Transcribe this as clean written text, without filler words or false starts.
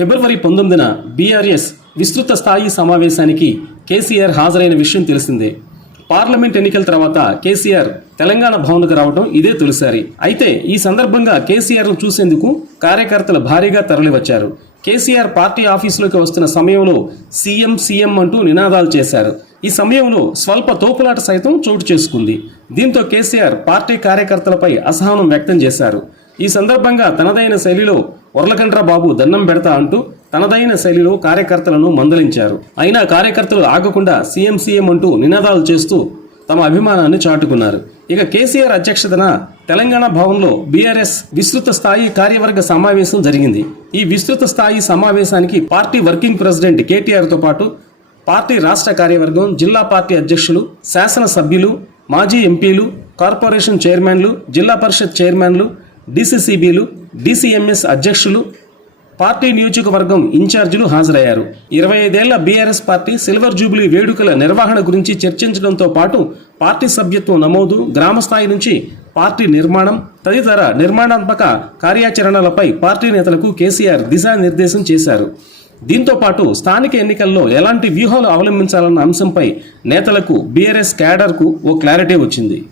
ఫిబ్రవరి 19న BRS విస్తృత స్థాయి సమావేశానికి కేసీఆర్ హాజరైన విషయం తెలిసిందే. పార్లమెంట్ ఎన్నికల తర్వాత కేసీఆర్ తెలంగాణ భవన్కు రావడం ఇదే తొలిసారి. అయితే ఈ సందర్భంగా కేసీఆర్ను చూసేందుకు కార్యకర్తలు భారీగా తరలివచ్చారు. కేసీఆర్ పార్టీ ఆఫీసులోకి వస్తున్న సమయంలో సీఎం సీఎం అంటూ నినాదాలు చేశారు. ఈ సమయంలో స్వల్ప తోపులాట సైతం చోటు చేసుకుంది. దీంతో కేసీఆర్ పార్టీ కార్యకర్తలపై అసహనం వ్యక్తం చేశారు. ఈ సందర్భంగా తనదైన శైలిలో ఉర్లగండ్ర బాబు దండం పెడతా అంటూ తనదైన శైలిలో కార్యకర్తలను మందలించారు. అయినా కార్యకర్తలు ఆగకుండా సీఎం సీఎం అంటూ నినాదాలు చేస్తూ తమ అభిమానాన్ని చాటుకున్నారు. ఇక కేసీఆర్ అధ్యక్షతన తెలంగాణ భవన్లో బీఆర్ఎస్ విస్తృత స్థాయి కార్యవర్గ సమావేశం జరిగింది. ఈ విస్తృత స్థాయి సమావేశానికి పార్టీ వర్కింగ్ ప్రెసిడెంట్ కేటీఆర్తో పాటు పార్టీ రాష్ట్ర కార్యవర్గం, జిల్లా పార్టీ అధ్యక్షులు, శాసనసభ్యులు, మాజీ ఎంపీలు, కార్పొరేషన్ చైర్మన్లు, జిల్లా పరిషత్ చైర్మన్లు, డీసీసీబీలు, డీసీఎంఎస్ అధ్యక్షులు, పార్టీ నియోజకవర్గం ఇన్ఛార్జీలు హాజరయ్యారు. 25 ఏళ్ల బీఆర్ఎస్ పార్టీ సిల్వర్ జూబ్లీ వేడుకల నిర్వహణ గురించి చర్చించడంతో పాటు పార్టీ సభ్యత్వం నమోదు, గ్రామస్థాయి నుంచి పార్టీ నిర్మాణం తదితర నిర్మాణాత్మక కార్యాచరణలపై పార్టీ నేతలకు కేసీఆర్ దిశానిర్దేశం చేశారు. దీంతో పాటు స్థానిక ఎన్నికల్లో ఎలాంటి వ్యూహాలు అవలంబించాలన్న అంశంపై నేతలకు, బీఆర్ఎస్ క్యాడర్కు ఓ క్లారిటీ వచ్చింది.